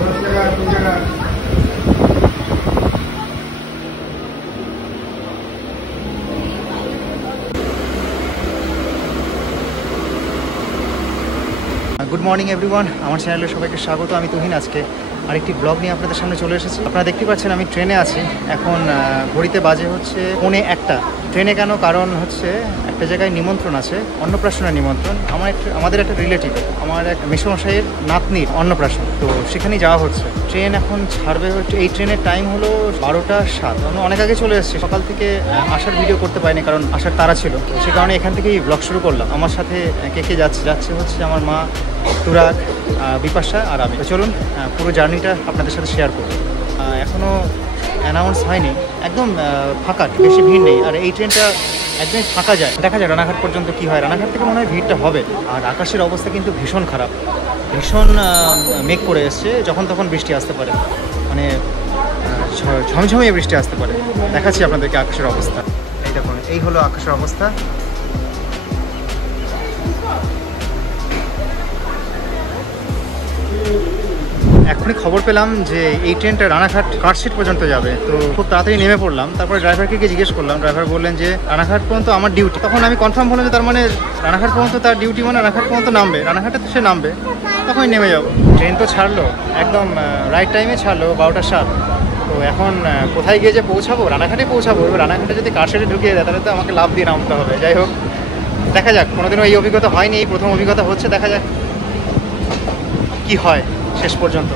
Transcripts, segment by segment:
Good morning everyone, আমার চ্যানেলে সবাইকে স্বাগত। আমি তুহিন। আজকে আরেকটি ব্লগ নিয়ে আপনাদের সামনে চলে এসেছি। আপনারা দেখতে পাচ্ছেন আমি ট্রেনে আছি। এখন ঘড়িতে বাজে হচ্ছে 1:45। ট্রেনে কেন? কারণ হচ্ছে একটা জায়গায় নিমন্ত্রণ আছে, অন্নপ্রাশনের নিমন্ত্রণ। আমাদের একটা রিলেটিভ, আমার এক মেসোমশাইয়ের নাতনির অন্নপ্রাশন, তো সেখানেই যাওয়া হচ্ছে। ট্রেন এখন ছাড়বে হচ্ছে, এই ট্রেনের টাইম হলো 12:07। আমরা অনেক আগে চলে এসেছি। সকাল থেকে আসার ভিডিও করতে পারিনি কারণ আসার তাড়া ছিল, তো সে কারণে এখান থেকেই ব্লগ শুরু করলাম। আমার সাথে কে যাচ্ছে হচ্ছে আমার মা, তুরাগ, বিপাশা আর আমি। তো চলুন পুরো জার্নিটা আপনাদের সাথে শেয়ার করব। এখনও অ্যানাউন্স হয়নি, একদম ফাঁকা, বেশি ভিড় নেই। আর এই ট্রেনটা একদমই ফাঁকা যায়, দেখা যায় রানাঘাট পর্যন্ত কি হয়। রানাঘাট থেকে মনে হয় ভিড়টা হবে। আর আকাশের অবস্থা কিন্তু ভীষণ খারাপ, ভীষণ মেঘ করে এসছে, যখন তখন বৃষ্টি আসতে পারে, মানে ঝমঝমিয়ে বৃষ্টি আসতে পারে। দেখাচ্ছি আপনাদেরকে আকাশের অবস্থা। এই দেখুন, এই হলো আকাশের অবস্থা। এখনই খবর পেলাম যে এই ট্রেনটা রানাঘাট কার্শিট পর্যন্ত যাবে, তো খুব তাড়াতাড়ি নেমে পড়লাম। তারপরে ড্রাইভারকে গিয়ে জিজ্ঞেস করলাম, ড্রাইভার বললেন যে রানাঘাট পর্যন্ত আমার ডিউটি। তখন আমি কনফার্ম হলাম যে তার মানে রানাঘাট পর্যন্ত তার ডিউটি, মানে রানাঘাট পর্যন্ত নামবে, রানাঘাটে তো সে নামবে, তখনই নেমে যাবো। ট্রেন তো ছাড়লো, একদম রাইট টাইমে ছাড়লো, 12:07। তো এখন কোথায় গিয়ে যে পৌঁছাবো? রানাঘাটে পৌঁছাবো। এবার রানাঘাটে যদি কার্শিটে ঢুকিয়ে দেয় তাহলে তো আমাকে লাভ দিয়ে নামতে হবে। যাই হোক, দেখা যাক। কোনোদিনও এই অভিজ্ঞতা হয়নি, এই প্রথম অভিজ্ঞতা হচ্ছে। দেখা যাক কি হয় শেষ পর্যন্ত।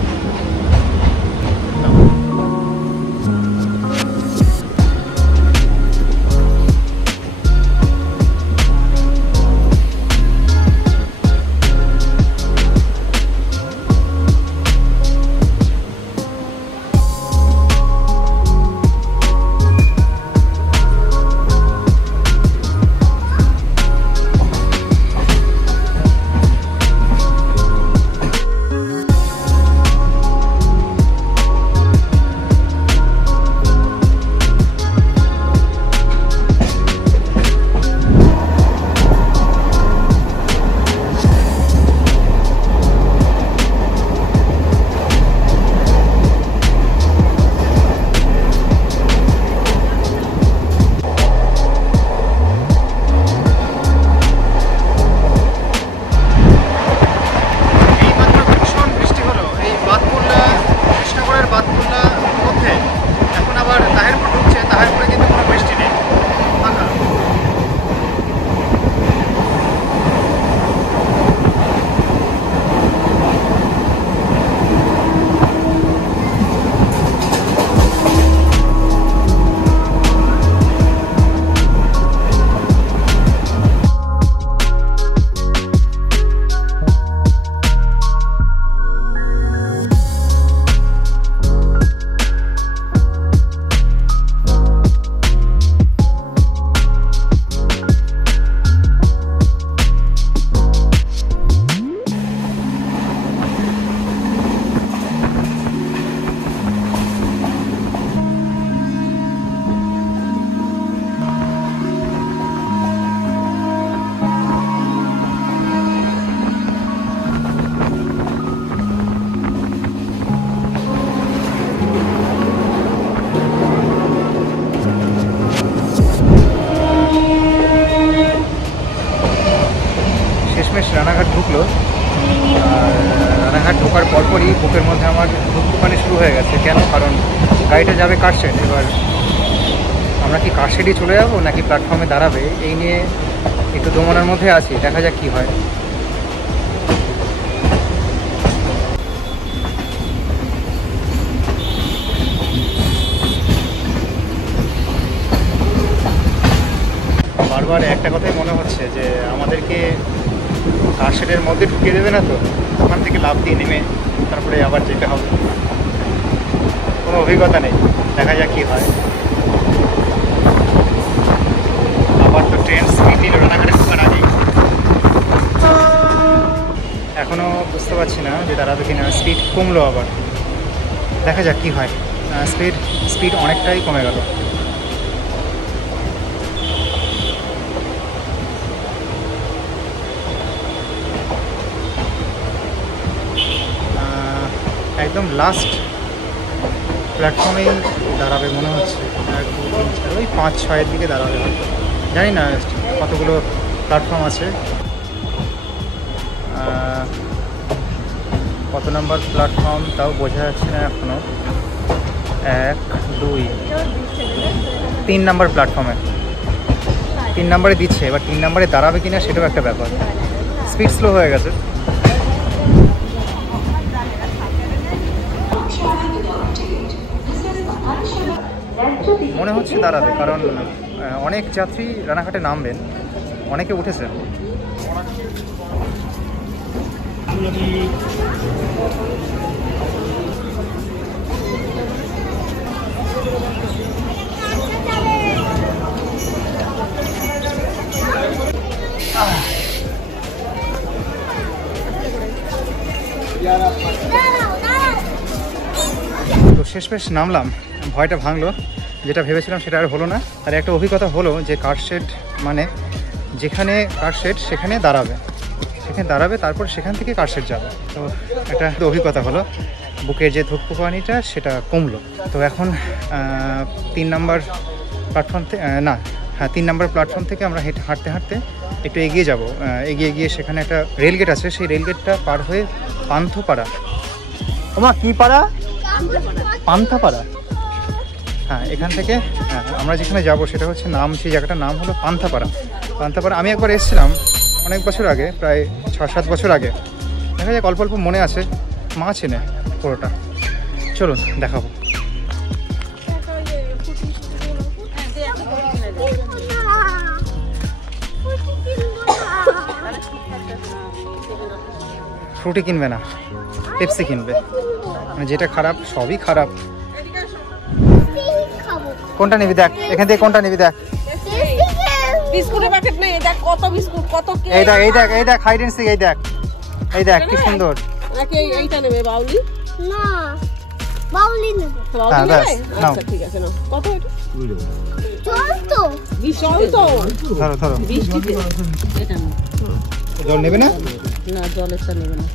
রানাঘাট ঢুকলো, আর রানাঘাট ঢোকার পরপরই বুকের মধ্যে আমার ধুকপুকানি শুরু হয়ে গেছে। কেন? কারণ গাড়িটা যাবে কার্শিট। এবার আমরা কি কার্শিটই চলে যাবো নাকি প্ল্যাটফর্মে দাঁড়াবে, এই নিয়ে একটু দোমনার মধ্যে আছি। দেখা যাক কি হয়। বারবার একটা কথাই মনে হচ্ছে যে আমাদেরকে কার্শিটের মধ্যে ঢুকিয়ে দেবে না তো, ওখান থেকে লাফ দিয়ে নেমে তারপরে আবার যেতে হবে। কোনো অভিজ্ঞতা নেই, দেখা যাক কী হয়। আবার তো ট্রেন স্পিড নিল রানাঘাটে ঢোকার আগেই। এখনও বুঝতে পারছি না যে দাঁড়াবে কিনা। স্পিড কমলো আবার, দেখা যাক কী হয়। স্পিড অনেকটাই কমে গেল। একদম লাস্ট প্ল্যাটফর্মেই দাঁড়াবে মনে হচ্ছে। 1 2 3 4 ওই 5 6-এর দিকে দাঁড়াবে হয়তো, জানি না কতগুলো প্ল্যাটফর্ম আছে। কত নাম্বার প্ল্যাটফর্ম তাও বোঝা যাচ্ছে না এখনও। 1 2 3 নাম্বার প্ল্যাটফর্মে, 3 নাম্বারে দিচ্ছে। এবার 3 নাম্বারে দাঁড়াবে কিনা সেটাও একটা ব্যাপার। স্পিড স্লো হয়ে গেছে। মনে হচ্ছে দাঁড়াবে, কারণ অনেক যাত্রী রানাঘাটে নামবেন, অনেকে উঠেছেন। তো শেষমেশ নামলাম, ভয়টা ভাঙলো। যেটা ভেবেছিলাম সেটা আর হলো না। আর একটা অভিজ্ঞতা হলো যে কার শেড মানে যেখানে কার শেড সেখানে দাঁড়াবে, তারপর সেখান থেকে কার শেড যাবে। তো একটা অভিজ্ঞতা হলো, বুকের যে ধুকপুকানিটা সেটা কমলো। তো এখন 3 নাম্বার প্ল্যাটফর্ম হ্যাঁ 3 নাম্বার প্ল্যাটফর্ম থেকে আমরা হাঁটতে হাঁটতে একটু এগিয়ে যাব। এগিয়ে গিয়ে সেখানে একটা রেলগেট আছে, সেই রেলগেটটা পার হয়ে পান্থপাড়া, কি পাড়া? পান্থাপাড়া। হ্যাঁ, এখান থেকে আমরা যেখানে যাব সেটা হচ্ছে সেই জায়গাটার নাম হলো পান্থাপাড়া। আমি একবার এসেছিলাম অনেক বছর আগে, প্রায় 6-7 বছর আগে। দেখা যাক অল্প অল্প মনে আছে, মা চেনে পুরোটা। চলুন দেখাবো। ফ্রুটি কিনবে না, পেপসি কিনবে। মানে যেটা খারাপ সবই খারাপ। কোনটা নিবি দেখ, এখান থেকে কোনটা নিবি দেখ। বিস্কুটের প্যাকেট নেই, দেখ কত বিস্কুট, কত কেক। এই দেখ হাইড এন্ড সিক, এই দেখ কি সুন্দর। নাকি এইটা নেবে বাউলি? না, বাউলি নেব। বাউলি নেবে? আচ্ছা ঠিক আছে, নাও। কত এটা? চল তো। ধরো 20 টি এটা নাও। জল নেবে না? না, জলেরটা নেবে না।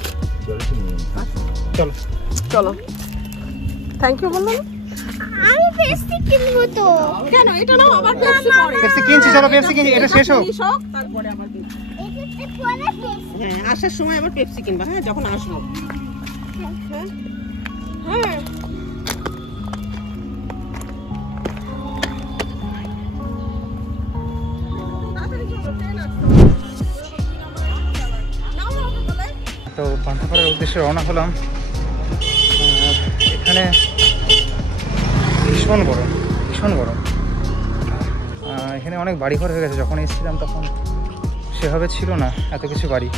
চলো। থ্যাংক ইউ বললাম। আমি পেপসি কিনবো তো। কেন? এটা নাও, আবার পেপসি পরে। পেপসি কিনছি, চলো পেপসি কিনছি, এটা শেষ হোক। তারপরে আবার কিনবো। এটা পরে পেপসি। হ্যাঁ, আসার সময় আবার পেপসি কিনবা, হ্যাঁ, যখন আসবো। হ্যাঁ। তো পান্থাপাড়ার উদ্দেশ্যে রওনা হলাম। এখানে ভীষণ গরম। এখানে অনেক বাড়িঘর হয়ে গেছে। যখন এসেছিলাম তখন সেভাবে ছিল না এত কিছু বাড়ি।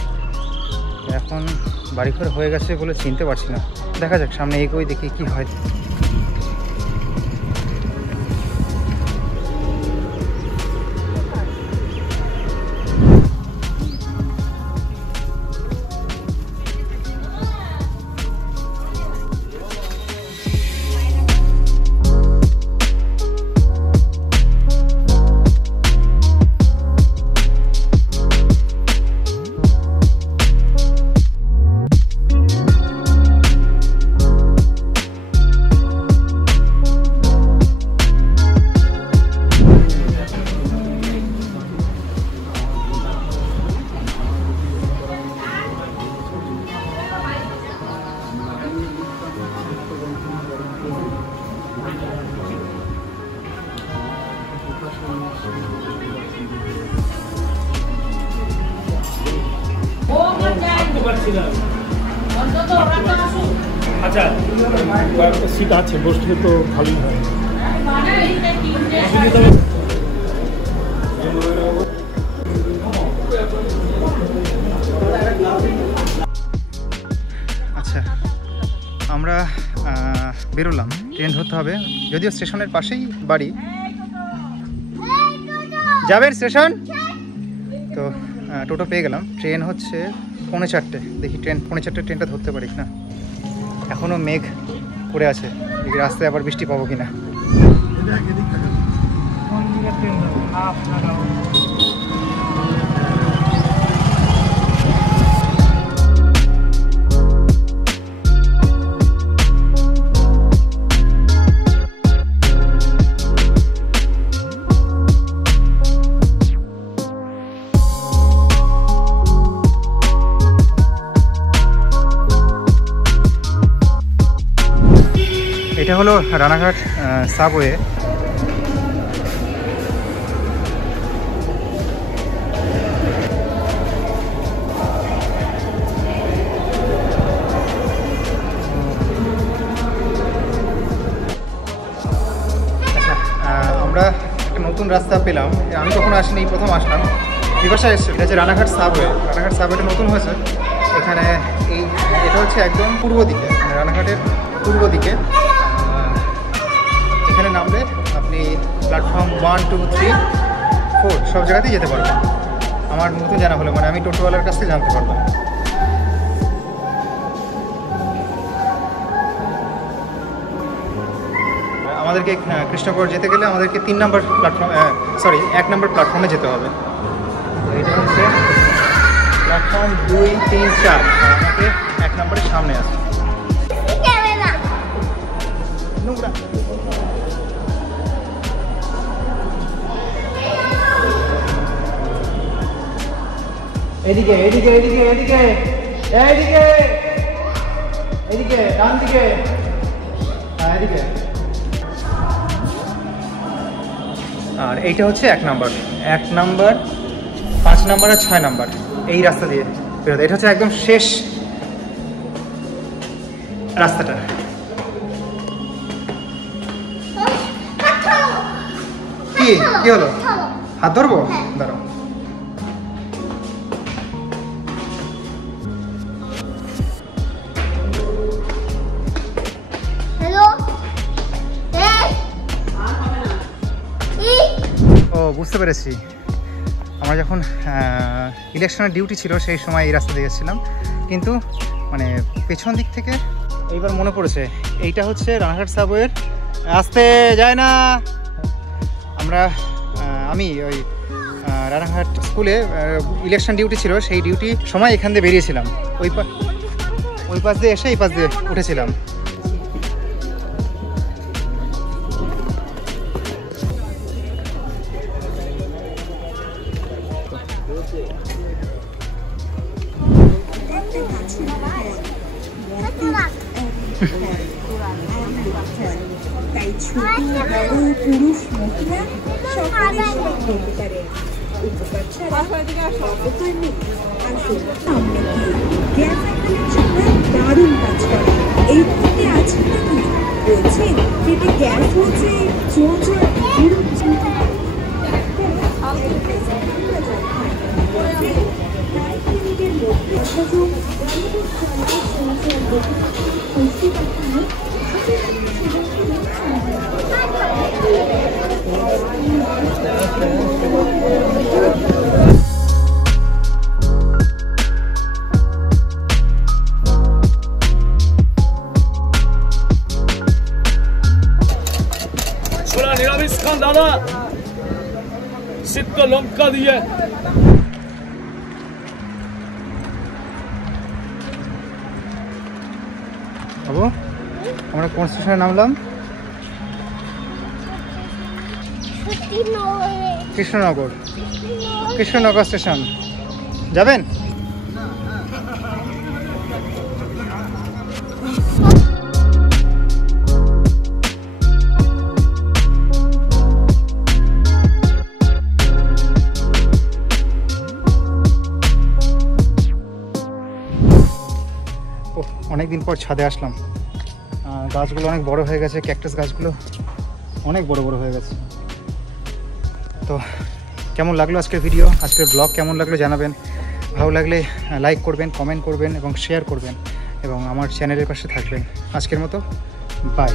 এখন বাড়িঘর হয়ে গেছে বলে চিনতে পারছি না। দেখা যাক, সামনে এগোই, দেখি কি হয়। আচ্ছা, সিট আছে, বসলে তো ভালোই হয়। আচ্ছা, আমরা বেরোলাম, ট্রেন ধরতে হবে। যদিও স্টেশনের পাশেই বাড়ি। যাবেন স্টেশন? তো টোটো পেয়ে গেলাম। ট্রেন হচ্ছে 4:45। দেখি ট্রেন 4:45 ট্রেনটা ধরতে পারি না। এখনও মেঘ পড়ে আছে, দেখি রাস্তায় আবার বৃষ্টি পাবো কিনা। এটা হলো রানাঘাট সাবওয়ে। আমরা একটা নতুন রাস্তা পেলাম, আমি কখনো আসিনি, এই প্রথম আসলাম। বিপাশা এসছে, এটা হচ্ছে রানাঘাট সাবওয়ে। রানাঘাট সাবওয়েটা নতুন হয়েছে এখানে। এটা হচ্ছে একদম পূর্ব দিকে, মানে রানাঘাটের পূর্ব দিকে। এখানে নামলে আপনি প্ল্যাটফর্ম 1, 2, 3, 4 সব জায়গাতেই যেতে পারবেন। আমার নতুন জানা হলো, মানে আমি টোটোওয়ালার কাছ থেকে জানতে পারলাম। আমাদেরকে কৃষ্ণগড় যেতে গেলে আমাদেরকে 3 নম্বর প্ল্যাটফর্ম, 1 নম্বর প্ল্যাটফর্মে যেতে হবে। এটা হচ্ছে প্ল্যাটফর্ম 2, 3, 4, আমাকে 1 নম্বরের সামনে আছে। এদিকে এদিকে এদিকে এদিকে এদিকে এদিকে ডান দিকে, হ্যাঁ এদিকে। আর এইটা হচ্ছে 1 নম্বর, 1 নম্বর, 5 নম্বর আর 6 নম্বর এই রাস্তা দিয়ে বেরোতে। এটা হচ্ছে একদম শেষ রাস্তাটা। কি কি হলো? হাত ধরবো? দাঁড়াও। ও বুঝতে পেরেছি, আমরা যখন ইলেকশনের ডিউটি ছিল সেই সময় এই রাস্তা দিয়ে এসেছিলাম, কিন্তু মানে পেছন দিক থেকে এইবার মনে পড়েছে এইটা হচ্ছে রানাঘাট সাবওয়ের। আসতে যায় না। আমি ওই রানাঘাট স্কুলে ইলেকশন ডিউটি ছিল, সেই ডিউটি সময় এখান দিয়ে বেরিয়েছিলাম। ওই পাশ দিয়ে এসে এই পাশ দিয়ে উঠেছিলাম। তাই ছোট বড় পুরুষ মহিলা সকলেই সবাই খেলতে পারে। উপকার ছাড়া অপকার নেই। আসুন সামনে গিয়ে গ্যাস এখানে ছাড়া দারুণ কাজ করে। এই থেকে আছে নাকি বলছে পেটে গ্যাস হচ্ছে, জ্বর এরকম চিন্তা ছোলা নিরামিষ খান দাদা, সিদ্ধ লঙ্কা দিয়ে। বাবু, আমরা কোন স্টেশনে নামলাম? কৃষ্ণনগর। কৃষ্ণনগর স্টেশন যাবেন? অনেকদিন পর ছাদে আসলাম। গাছগুলো অনেক বড় হয়ে গেছে, ক্যাকটাস গাছগুলো অনেক বড় বড় হয়ে গেছে। তো কেমন লাগলো আজকের ভিডিও, আজকের ব্লগ কেমন লাগলো জানাবেন। ভালো লাগলে লাইক করবেন, কমেন্ট করবেন এবং শেয়ার করবেন এবং আমার চ্যানেলের পাশে থাকবেন। আজকের মতো বাই।